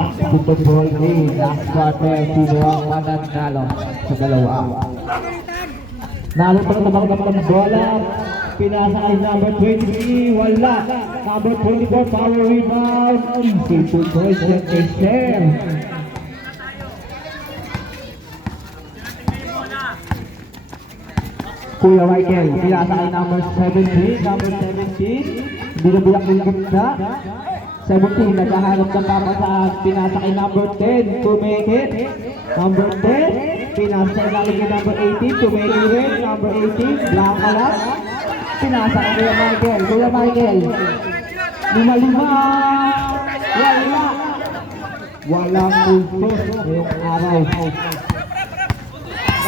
Basketball game, last quarter, sino ang mananalo sa dalawa? Nalo pa na tabanggap ng bola, pinasa ay number 23, wala. Number 24, power rebound, easy to question a share. Kuya Michael, pinasa ay number 17, hindi na biyak ng gitna. 17, naghahanap ng papasaan, pinasa kay number 10, to make it. Number 10, pinasa kay number 18, to make it rin. Number 18, blanca lang. Pinasa kay Kuya Michael. Kuya Michael, 5-5. Wala. Walang pulsos ngayong araw.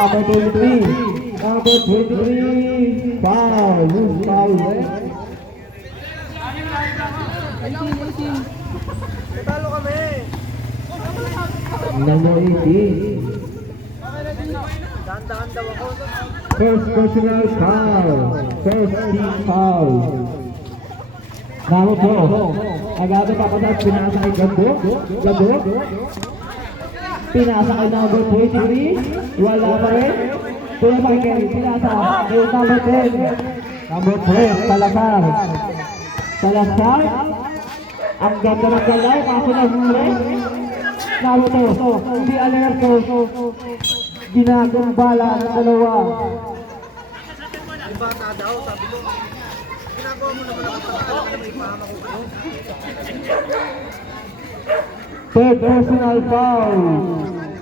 Number 23, foul. Foul, eh. Talo kami. Number 18. Dahan-dahan daw ako. First personal foul. First team foul. Naro po. Agad papasat, pinasa kay Gando. Pinasa kay number 23. Wala pa rin. Kuya Michael, pinasa kay number 10. Number 10, Salazar. Ang ganda ng galaw, kaso nahuli. Naro to. Hindi alerto. Ginagambala ng dalawa. Yung bata daw, sabi ko, ginagawa mo naman ako sa may pahama ko kayo. Third personal foul.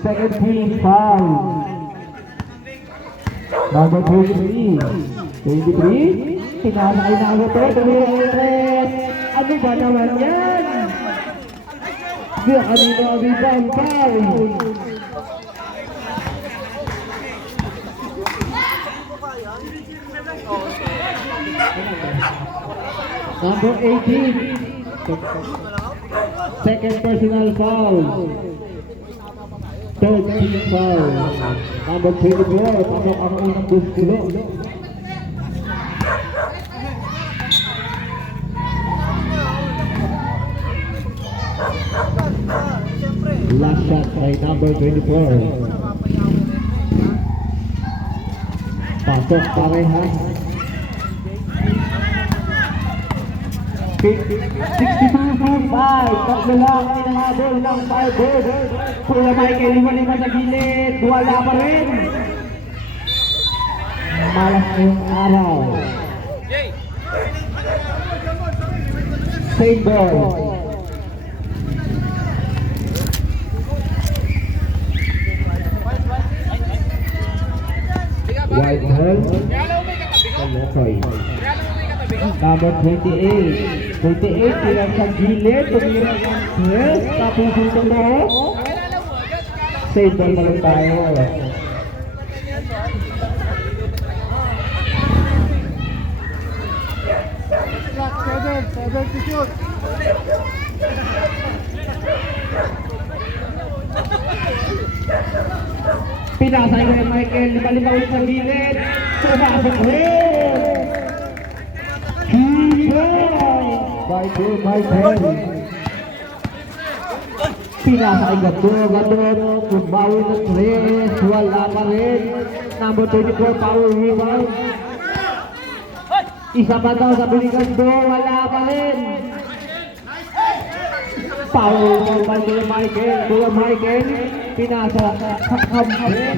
Second team foul. Number 23. Pinasa kay number 3. Ano ba naman yan? Kanina ang rebound foul. Number 18. Second personal foul. Third team foul. Number 24. Pasok ang unang gusto. Last shot by number 24. Pasok parehas. 62-5. Tatlo lang inahabol ng Firebird. Kuya Michael, 5-5 sa gilid. Wala pa rin. Malas na yung araw. Same ball. White ball. Number 28. 28, tilang sa gilid. Tumirang ang press. Tapos ito mo. Save ball pa rin tayo. Seven to shoot. Pinasay ko yung Michael. 5 ulit sa gilid. Pumasok rin. By Kuya Michael. Pinasa kay Gado. Kumawi ng 3. Wala pa rin. Number 24, power rebound. Isa pa daw sa Gado. Wala pa rin. Power rebound by Kuya Michael. Kuya Michael. Pinasa kakampi.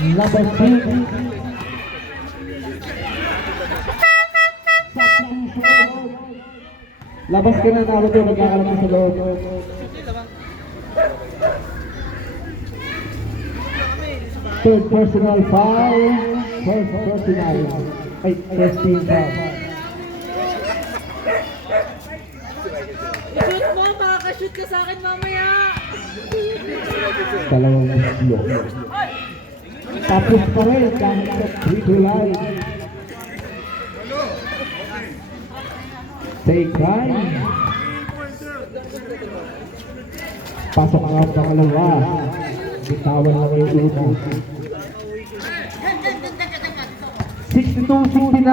Number 3. Labas ka na Naruto, magkakalap sa loob. Third personal foul. First personal. Ay, first team foul. Shoot mo, makakashoot ka sa akin mamaya. Dalawang muslo. Tapos pa rin, kahit sa free to line. Take time. Pasok ang pangalawa. Bitawan lang yung una. 62-69,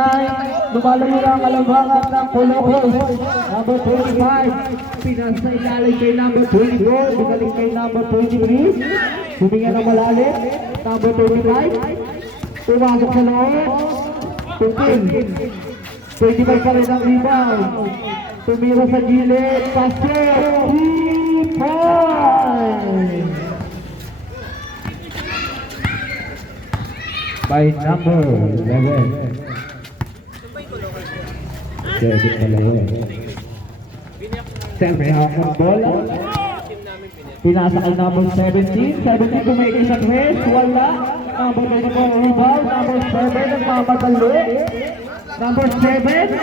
lumalayo na ang kalambangan ng Colocos. Number 25, pinasa ilalim kay number 24, binaling kay number 23, huminga ng malalim, number 25, pumasok sa loob, 15, 25 pa rin ang rebound, tumira sa gilid, pasok, 3 points! By number 11. David Malayo. Siyempre, hawak ng bola. Pinasa kay number 17. 17 tumigil sa tres. Wala. Number 9 po rebound. Number 7 nagmamadali. Number 7.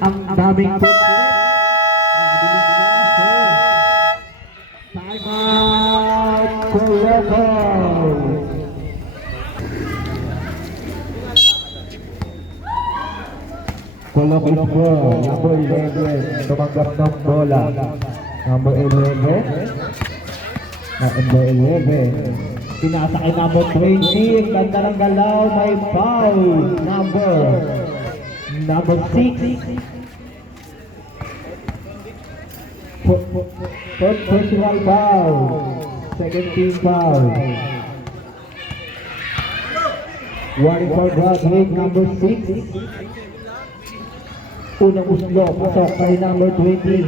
Ang daming time out. Colocos. Colocos po, number 11, tumanggap ng bola. Number 11, pinasa kay number 20, ganda ng galaw, may foul. Number 6, personal foul, second team foul. Warning for graduate, number 6. Unang uslo, pasok kay number 20.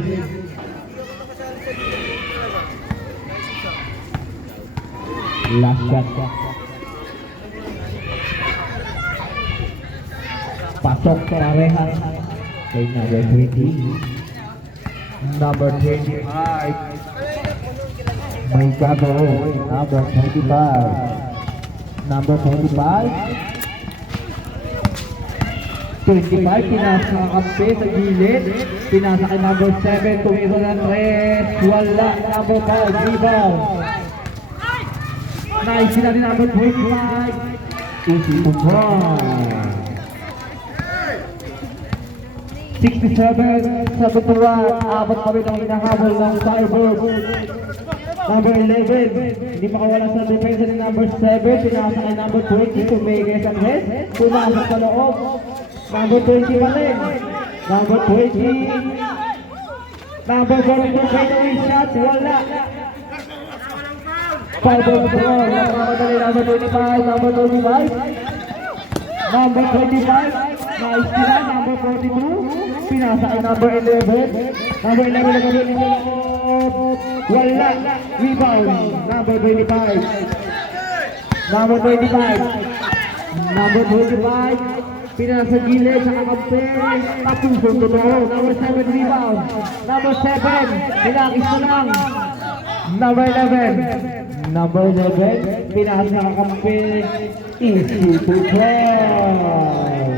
Last shot. Pasok parehas kay number 20. Number 25. May gago. Number 25. Number 25. 25, pinasa ang kampi sa gilid. Pinasa kay number 7, tumiro ng 3. Wala, number 5, rebound. Nice sila din number 25. Easy to point. 67, 71, abot kami ng hinahabol ng Cyborg. Number 11, hindi makawala sa depensa ni number 7. Pinasa kay number 20, tumigil sa 3. Pumasok sa loob. Number 20 pa rin. Number 20. Number 44 kay Noe shot. Wala. Cyborg pro. Nakamadali number 25. Number 25. Number 25. Nice sila. Number 42. Pinasa kay number 11. Number 11 na gano'n sa loob. Wala. Rebound. Number 25. Number 25. Number 25. Pinasa gilid sa kakampi. Tapusong totoo. Number 7 rebound. Number 7. Pinakis na lang. Number 11. Number 11. Pinasa sa kakampi. Easy to play.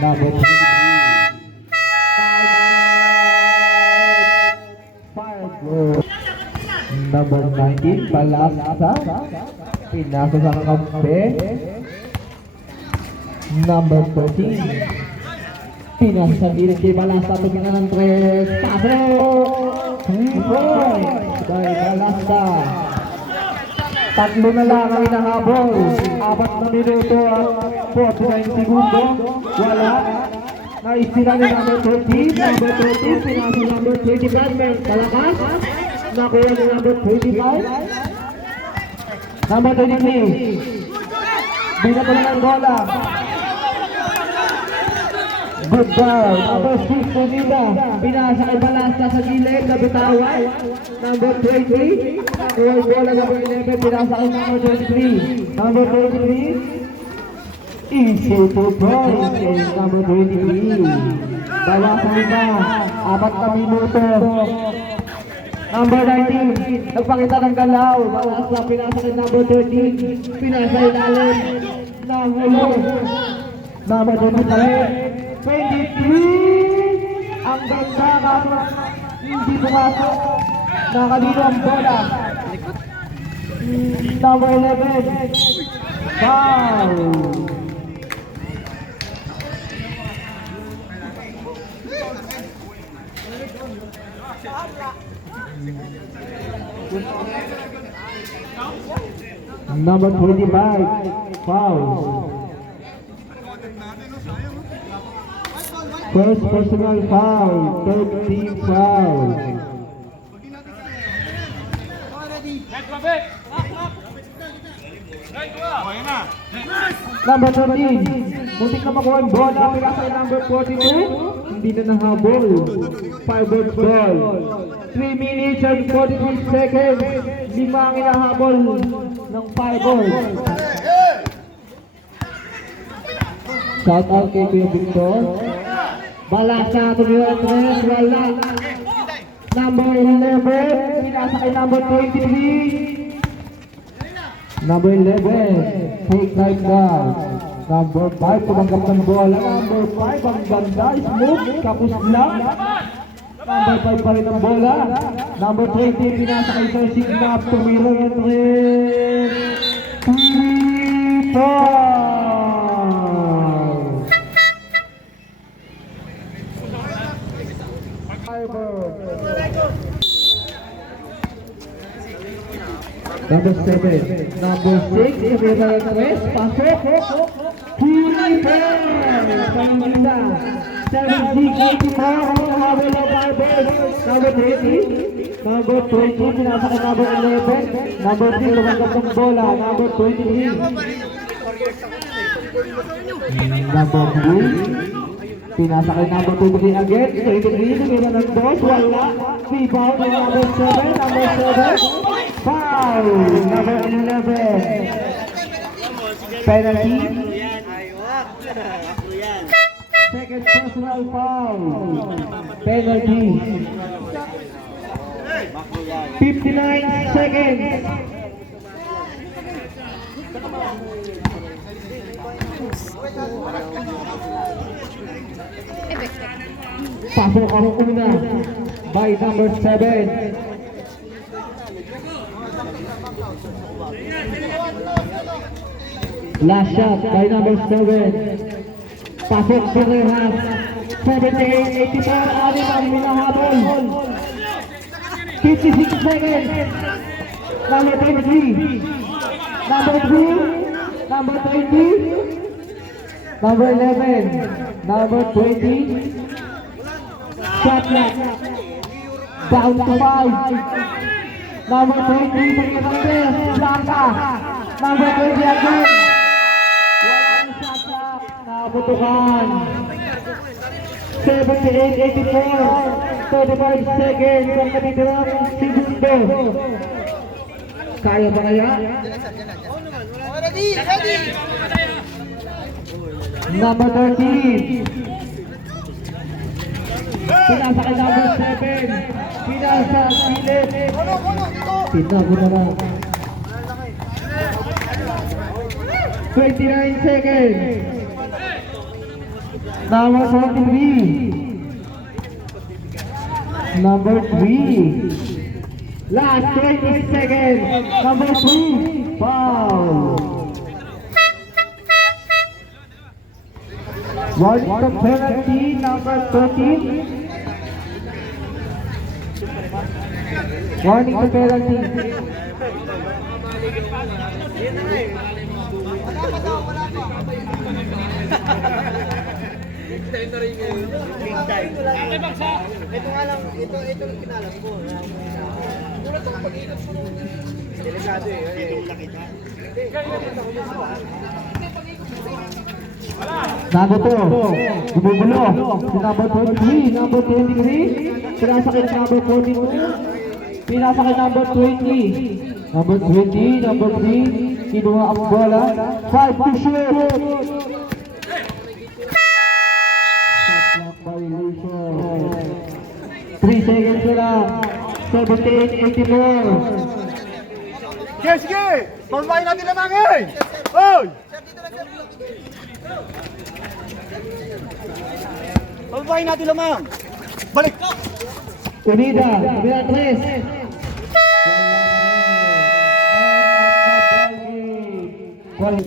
Number 3. Number 19. Palasa. Pinasa sa kakampi. Number 13. Pinasa gilid kay Balasta. Pagkina ng 3. Pasok! 3 points dahil Balasta. Tatlo na lang ang inahabol. 4 na minuto at 49 segundo. Wala. Naisira ni number 13. Number 13. Pinasa number 25. Palakas. Nakuha ni number 25. Number 23. Binato na ng bola. Good ball. Number 6 Bonita. Pinasa kay Balasta sa gilid. Nabitawan. Number 20. Nakuha yung bola. Number 11. Pinasa kay number 23. Number 23. Easy to point kay number 23. Balasta nila. 4 na minuto. Number 19. Nagpakita ng galaw. Balasta. Pinasa kay number 13. Pinasa ilalim. Nahulog. Number 23. 23 ang ganda kapag hindi pumasok. Nakalino ang bola. Number 11. Foul. Number 25. Foul. First personal foul. Third team foul. Number 13. Muntik na makuha ang bola. Mula sa number 42. Hindi na nahabol. 5-word ball. 3 minutes and 43 seconds. 5 ang inahabol ng 5-word. Shout out kay Kuya Victor. Balak na tumira ang tres. Wala. Number 11. Pinasa kay number 23. Number 11, take right down. Number 5, tumanggap ng bola. Number 5, ang ganda, smooth, kapos lang. Number 5 pa rin ang bola. Number 20, pinasa kay Sir Signap, tumira ng 3. 3-4. Number 7, number 6, tumira ng 3, pasok. 3-4. Pangina. 7-6-84, number 5, number 20, number 20, pinasa kay number 11, number 3, tumanggap ng bola, number 23, number 3, pinasa kay number 23 again, 23, tumira ng dos, wala, rebound ng number 7, foul, number 11, penalty, second personal foul. Penalty. 59 seconds. Pasok ang una by number 7. Last shot by number 7. Pasok Ferreras, 78-84, anim ang minahabol. 56 seconds. Number 23. Number 3. Number 20. Number 11. Number 20. Shot clock. Down to 5. Number 20, pagkatapos, Blanca. Number 20 again. Nabutukan. 78-84, 35 seconds ang katitirang segundo. Kaya ba kaya? Number 13. Pinasa kay number 7. Pinasa Philip. Tinago na lang. 29 seconds. Number 43. Number 3. Last 20 seconds. Number 3. Foul. Warning to penalty. Number 13. Warning to penalty. Ito nga lang, ito lang kinalam ko. Muna ito pag-iingat ko nung delikado eh. Dito mo nakita? Nago to. Bumubulo. Si number 23. Number 23. Pinasa kay number 42. Pinasa kay number 20. Number 20. Number 3. Kinuha ang bola. 5 to shoot. Violation. 3 seconds na. 78-84. Sige! Pagbayin natin naman eh! Hoy! Pagbayin natin naman! Balik! Unida, Beatriz. Wala.